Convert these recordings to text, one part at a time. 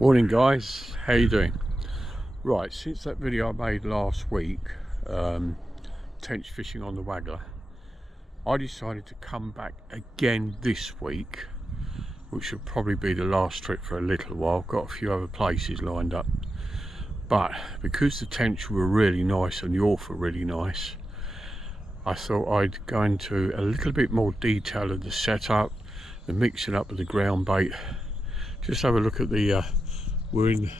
Morning guys, how you doing? Right, since that video I made last week, tench fishing on the Waggler, I decided to come back again this week, which will probably be the last trip for a little while. Got a few other places lined up, but because the tench were really nice and the Orth were really nice, I thought I'd go into a little bit more detail of the setup, the mixing up of the ground bait. Just have a look at the we're in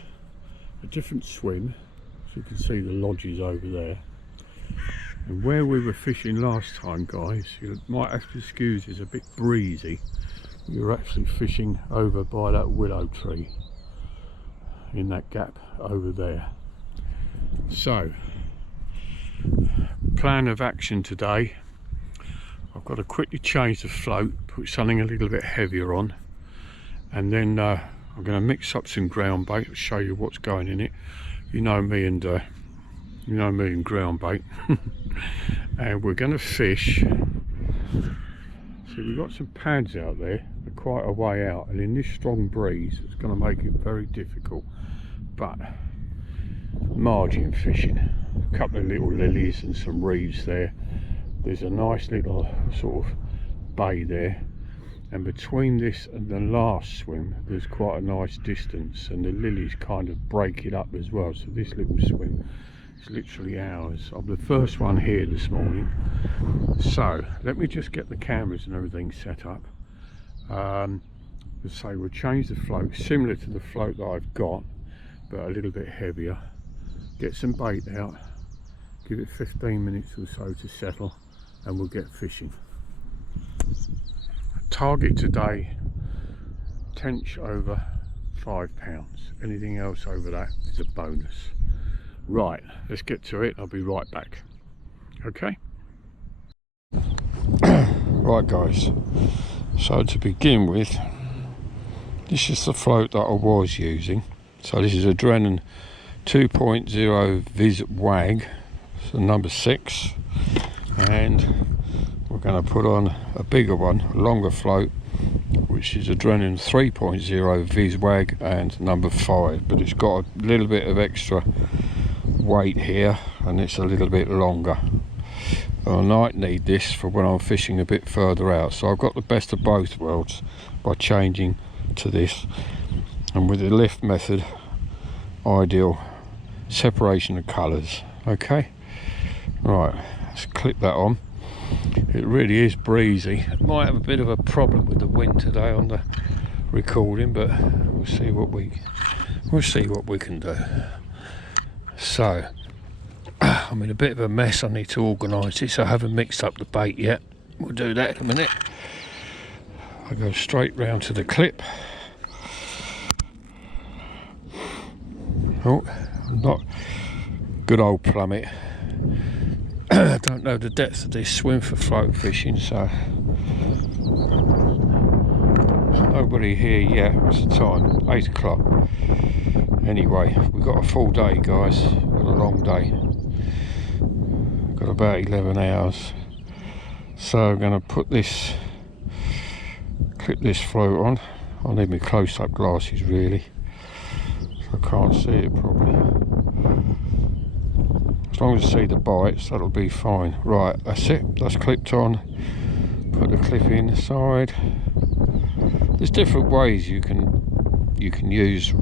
a different swim, so you can see the lodges over there, and where we were fishing last time, guys, you might have to excuse, it's a bit breezy. We were actually fishing over by that willow tree in that gap over there. So plan of action today, I've got to quickly change the float, put something a little bit heavier on, and then I'm going to mix up some ground bait, show you what's going in it. You know me and ground bait. And we're going to fish. So we've got some pads out there, they're quite a way out, and in this strong breeze it's going to make it very difficult. But margin fishing, a couple of little lilies and some reeds there. There's a nice little sort of bay there, and between this and the last swim there's quite a nice distance, and the lilies kind of break it up as well. So this little swim is literally ours. I'm the first one here this morning, so let me just get the cameras and everything set up. Let's say we'll change the float similar to the float that I've got, but a little bit heavier. Get some bait out, give it 15 minutes or so to settle, and we'll get fishing. Target today, tench over £5. Anything else over that is a bonus. Right, let's get to it. I'll be right back. Okay. Right guys, so to begin with, this is the float that I was using. So this is a Drennan 2.0 Viz Wag, so number 6, and we're going to put on a bigger one, a longer float, which is a Drennan 3.0 Viz Wag and number 5, but it's got a little bit of extra weight here and it's a little bit longer. I might need this for when I'm fishing a bit further out, so I've got the best of both worlds by changing to this, and with the lift method, ideal separation of colours. Okay, right, let's clip that on. It really is breezy. It might have a bit of a problem with the wind today on the recording, but we'll see what we can do. So I'm in a bit of a mess. I need to organise this. I haven't mixed up the bait yet. We'll do that in a minute. I go straight round to the clip. Oh, not good old plummet. I don't know the depth of this swim for float fishing, so there's nobody here yet. What's the time? 8 o'clock. Anyway, we've got a full day, guys. We've got a long day. Got about 11 hours. So I'm going to clip this float on. I need my close-up glasses really, so I can't see it properly. As long as I see the bites, that'll be fine. Right, that's it, that's clipped on. Put the clip in the side. There's different ways you can use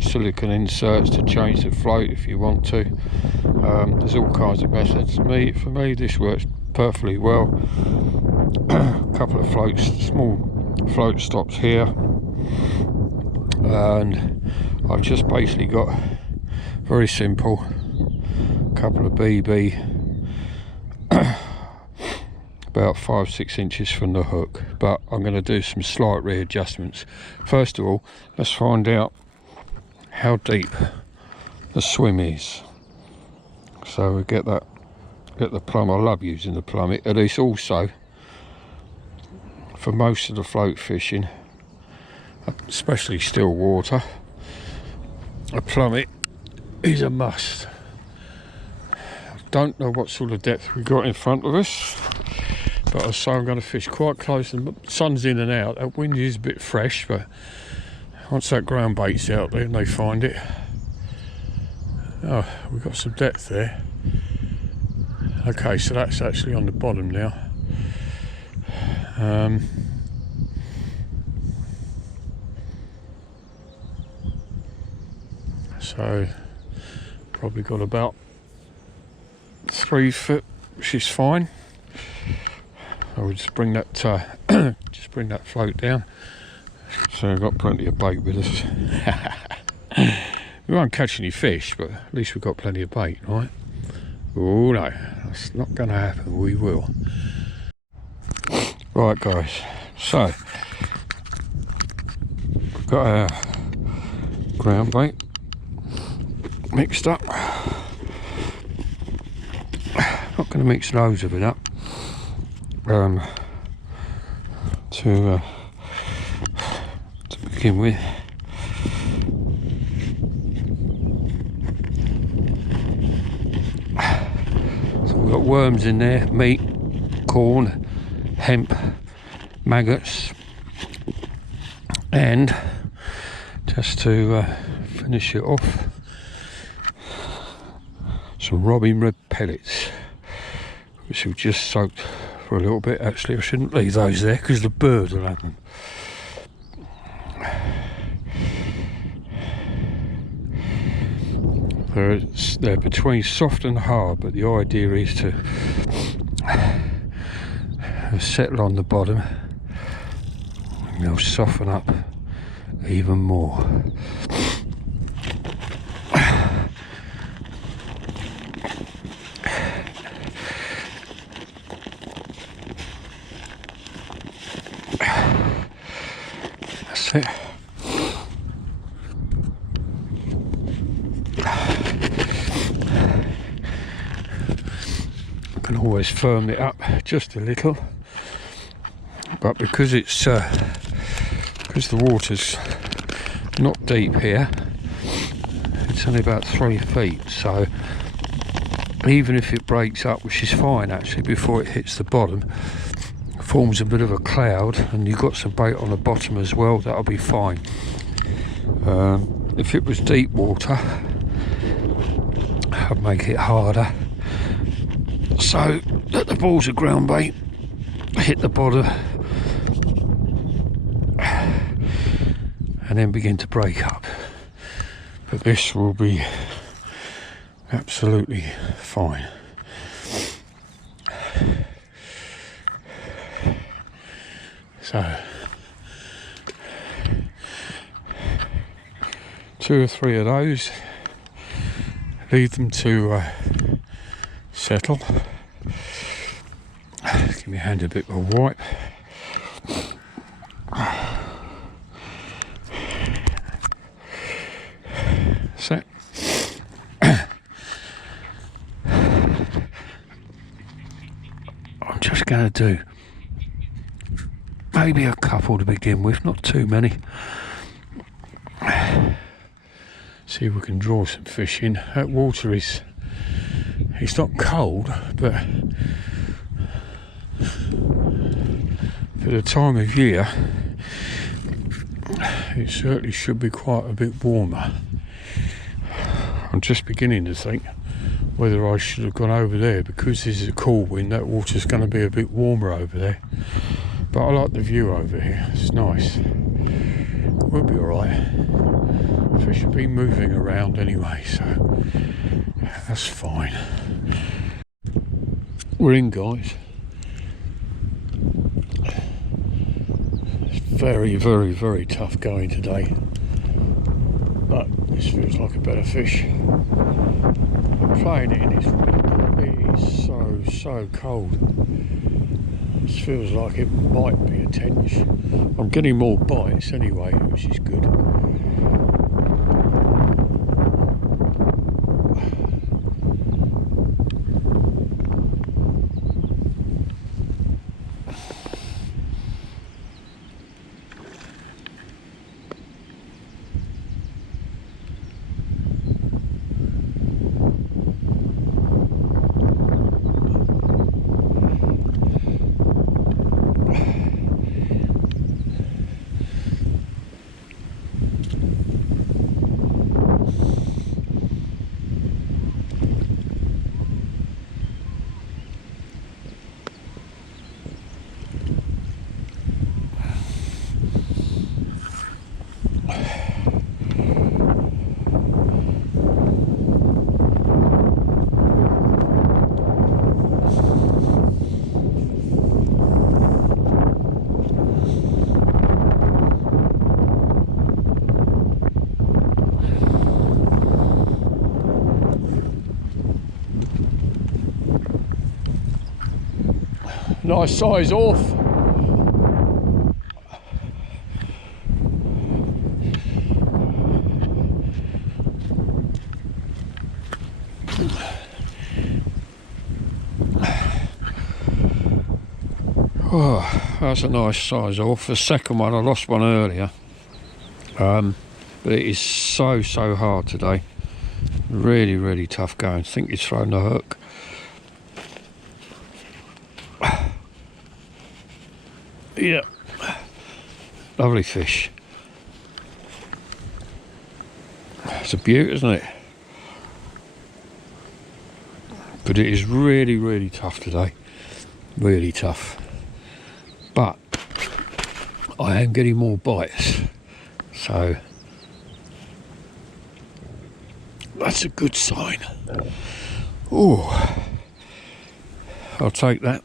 silicone inserts to change the float if you want to. There's all kinds of methods. For me this works perfectly well. A couple of small float stops here, and I've just basically got very simple couple of BB about 5-6 inches from the hook, but I'm going to do some slight readjustments. First of all, let's find out how deep the swim is. So we get the plumb. I love using the plummet, and it's also for most of the float fishing, especially still water, a plummet is a must. Don't know what sort of depth we got in front of us, but I say I'm going to fish quite close, and the sun's in and out. That wind is a bit fresh, but once that ground bait's out there and they find it. Oh, we've got some depth there. Okay, so that's actually on the bottom now. So probably got about 3 foot, which is fine. I would just bring that float down. So I've got plenty of bait with us. We won't catch any fish, but at least we've got plenty of bait, right? Oh no, that's not going to happen. We will. Right, guys. So we've got our ground bait mixed up. Not going to mix loads of it up. To begin with. So we've got worms in there, meat, corn, hemp, maggots, and just to finish it off, some robin red pellets, which we've just soaked for a little bit. Actually, I shouldn't leave those there because the birds will have them. They're between soft and hard, but the idea is to settle on the bottom and they'll soften up even more. That's it. I can always firm it up just a little, but because it's because the water's not deep here, it's only about 3 feet, so even if it breaks up, which is fine actually, before it hits the bottom, forms a bit of a cloud, and you've got some bait on the bottom as well, that'll be fine. If it was deep water, I'd make it harder, so that the balls of ground bait hit the bottom and then begin to break up. But this will be absolutely fine. So 2 or 3 of those, leave them to settle. Give me a hand a bit of a wipe. So I'm just going to do maybe a couple to begin with, not too many. See if we can draw some fish in. That water is, it's not cold, but for the time of year it certainly should be quite a bit warmer. I'm just beginning to think whether I should have gone over there, because this is a cool wind, that water's going to be a bit warmer over there. But I like the view over here, it's nice. We'll be alright. Fish will be moving around anyway, so that's fine. We're in, guys. It's very, very, very tough going today, but this feels like a better fish. I'm playing it in this wind. It is so cold. This feels like it might be a tench. I'm getting more bites anyway, which is good. Nice size off. Oh, that's a nice size off. The second one, I lost one earlier. But it is so hard today. Really tough going. I think he's thrown the hook. Yeah, lovely fish. It's a beaut, isn't it? But it is really tough today. Really tough. But I am getting more bites, so that's a good sign. Oh, I'll take that.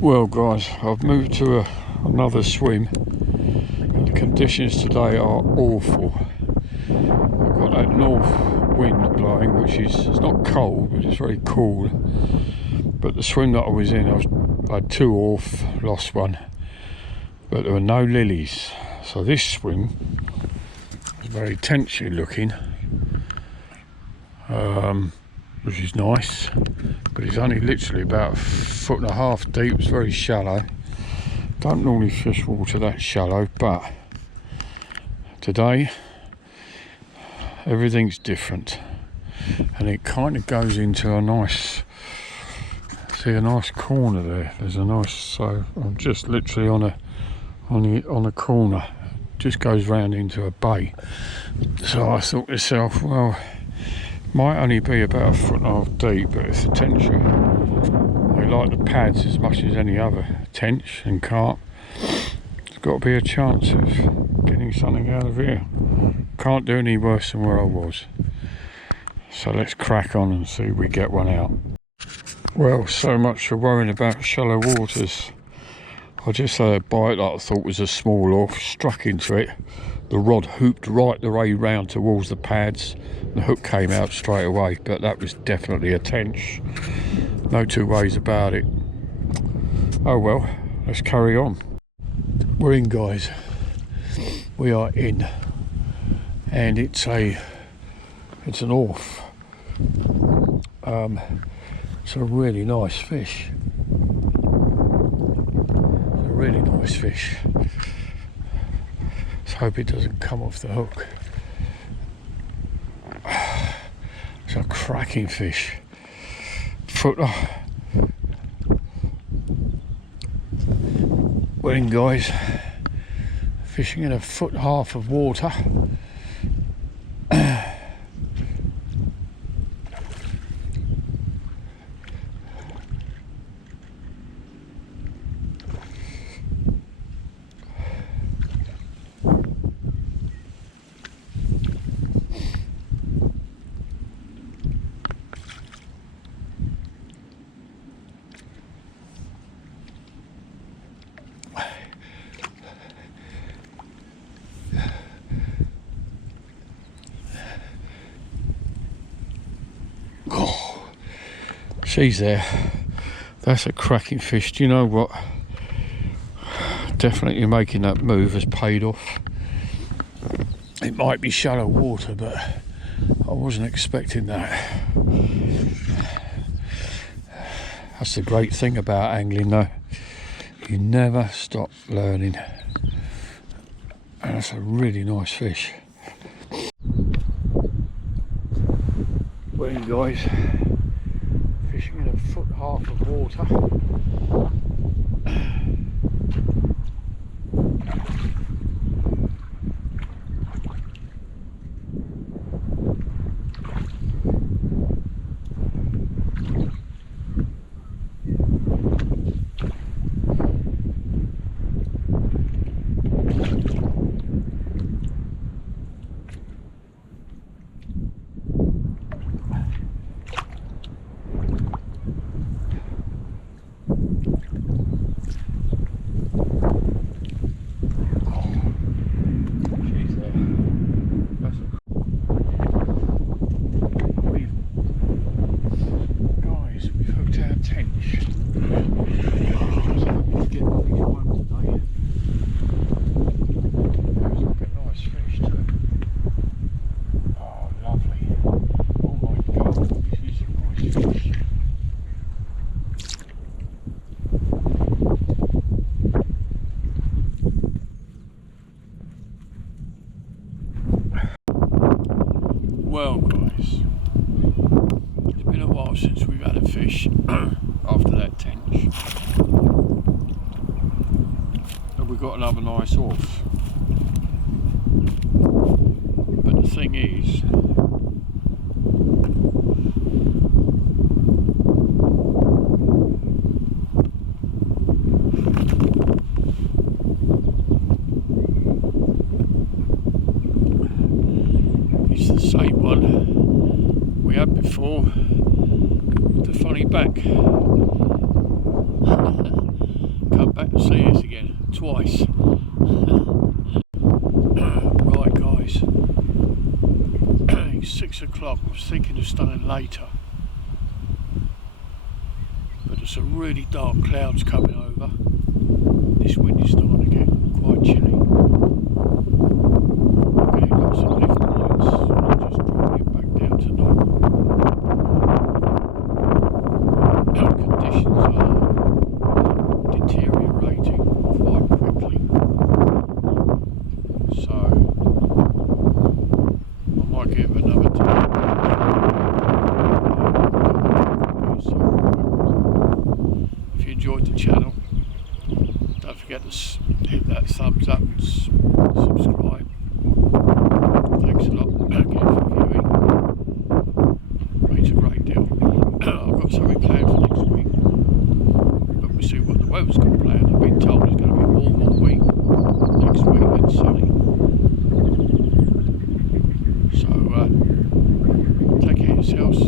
Well guys, I've moved to another swim and the conditions today are awful. I've got that north wind blowing, which is, it's not cold but it's very cool. But the swim that I was in, I had 2 off, lost one, but there were no lilies. So this swim is very tension looking, which is nice, but it's only literally about 1.5 feet deep. It's very shallow. Don't normally fish water that shallow, but today everything's different, and it kind of goes into a nice, see a nice corner there. There's a nice, so I'm just literally on a corner, just goes round into a bay. So I thought to myself, well, might only be about 1.5 feet deep, but it's a tencher. They like the pads as much as any other tench and carp. There's got to be a chance of getting something out of here. Can't do any worse than where I was. So let's crack on and see if we get one out. Well, so much for worrying about shallow waters. I just had a bite that I thought was a small off, struck into it. The rod hooped right the way round towards the pads. The hook came out straight away, but that was definitely a tench. No two ways about it. Oh well, let's carry on. We're in, guys. We are in, and it's an off. It's a really nice fish. It's a really nice fish. Let's hope it doesn't come off the hook. It's a cracking fish. We're in, guys. Fishing in 1.5 feet of water. She's there. That's a cracking fish. Do you know what? Definitely making that move has paid off. It might be shallow water, but I wasn't expecting that. That's the great thing about angling, though. You never stop learning. And that's a really nice fish. Well, guys, fishing in 1.5 feet of water. Well guys, it's been a while since we've had a fish after that tench, but we've got another nice horse. But the thing is, it's the same one we had before, the funny back. Come back to see us again, twice. Right guys, it's 6 o'clock, I was thinking of staying later, but there's some really dark clouds coming over. This wind is starting to get quite chilly. I'm getting lots of lift lines, just dropping it back down to normal. Conditions are deteriorating quite quickly, so I might give another time. If you enjoyed the channel, don't forget to hit that thumbs up and subscribe. Thanks a lot again for viewing. Means a great deal. I've got something planned for next week, but we'll see what the weather's got planned. I've been told it's going to be warm all week next week and sunny. So take care of yourselves.